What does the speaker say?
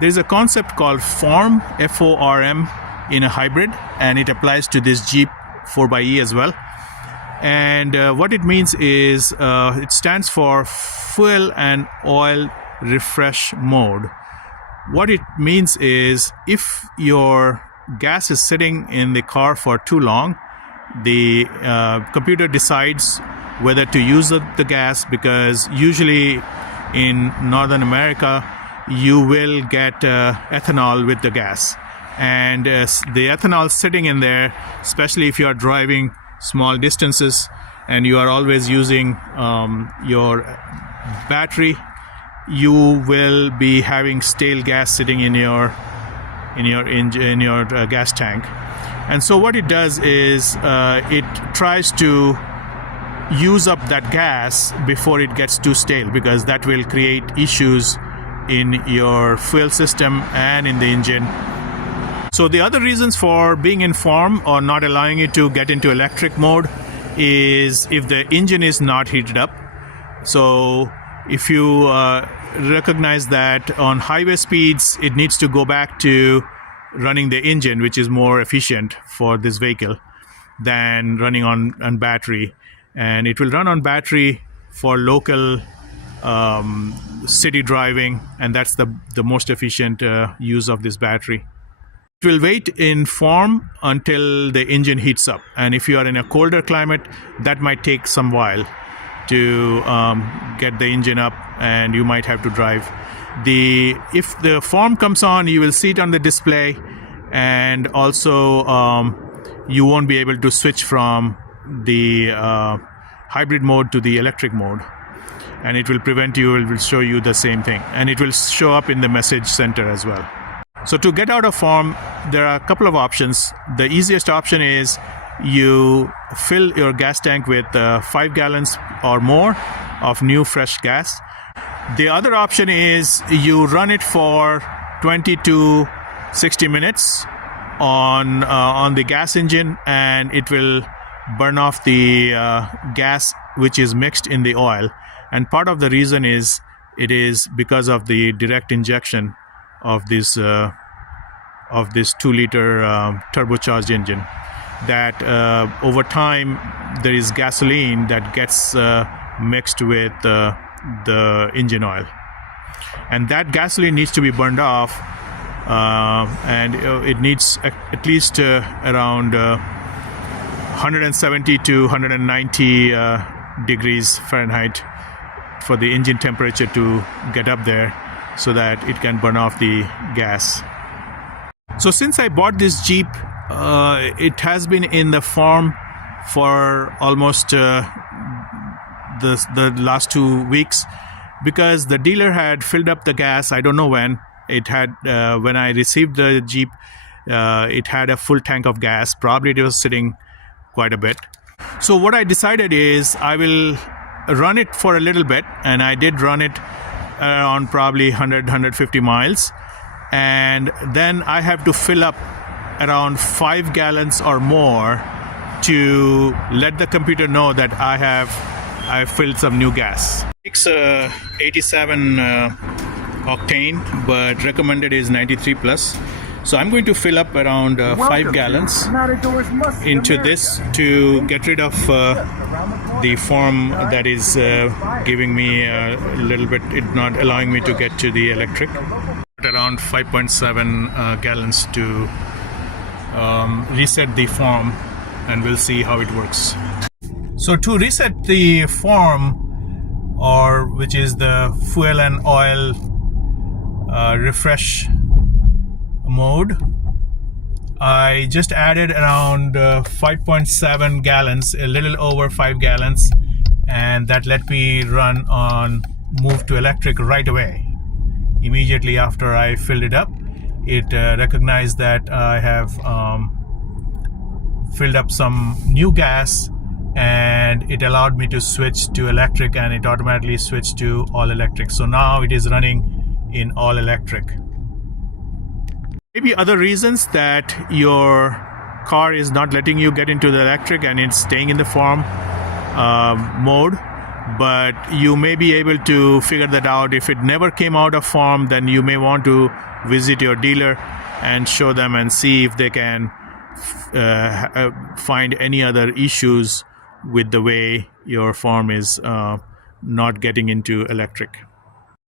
There's a concept called FORM, F-O-R-M, in a hybrid, and it applies to this Jeep 4xe as well. And what it means is it stands for Fuel and Oil Refresh Mode. What it means is if your gas is sitting in the car for too long, the computer decides whether to use the gas, because usually in Northern America you will get ethanol with the gas, and the ethanol sitting in there, especially if you are driving small distances and you are always using your battery, you will be having stale gas sitting in your gas tank. And so what it does is it tries to use up that gas before it gets too stale, because that will create issues in your fuel system and in the engine. So the other reasons for being in FORM or not allowing you to get into electric mode is if the engine is not heated up. So if you recognize that on highway speeds, it needs to go back to running the engine, which is more efficient for this vehicle than running on battery. And it will run on battery for local city driving, and that's the most efficient use of this battery. It will wait in FORM until the engine heats up, and if you are in a colder climate, that might take some while to get the engine up, and you might have to drive. If the FORM comes on, you will see it on the display, and also you won't be able to switch from the hybrid mode to the electric mode, and it will prevent you, it will show you the same thing, and it will show up in the message center as well. So to get out of FORM, there are a couple of options. The easiest option is you fill your gas tank with 5 gallons or more of new fresh gas. The other option is you run it for 20 to 60 minutes on the gas engine, and it will burn off the gas which is mixed in the oil. And part of the reason is it is because of the direct injection of this 2-liter turbocharged engine, that over time there is gasoline that gets mixed with the engine oil, and that gasoline needs to be burned off, and it needs at least around 170 to 190 degrees Fahrenheit for the engine temperature to get up there so that it can burn off the gas. So since I bought this Jeep, it has been in the FORM for almost the last 2 weeks, because the dealer had filled up the gas. I don't know when. It had when I received the Jeep, it had a full tank of gas. Probably it was sitting quite a bit. So what I decided is I will run it for a little bit, and I did run it around probably 100-150 miles, and then I have to fill up around 5 gallons or more to let the computer know that I filled some new gas. It's 87 octane, but recommended is 93 plus. So I'm going to fill up around 5 gallons into this to get rid of the FORM that is giving me a little bit, it not allowing me to get to the electric. Around 5.7 gallons to reset the FORM, and we'll see how it works. So to reset the FORM, or which is the fuel and oil refresh mode, I just added around 5.7 gallons, a little over 5 gallons, and that let me move to electric right away. Immediately after I filled it up, it recognized that I have filled up some new gas, and it allowed me to switch to electric, and it automatically switched to all electric. So now it is running in all electric. Maybe other reasons that your car is not letting you get into the electric and it's staying in the FORM mode but you may be able to figure that out. If it never came out of form, then you may want to visit your dealer and show them and see if they can find any other issues with the way your farm is not getting into electric.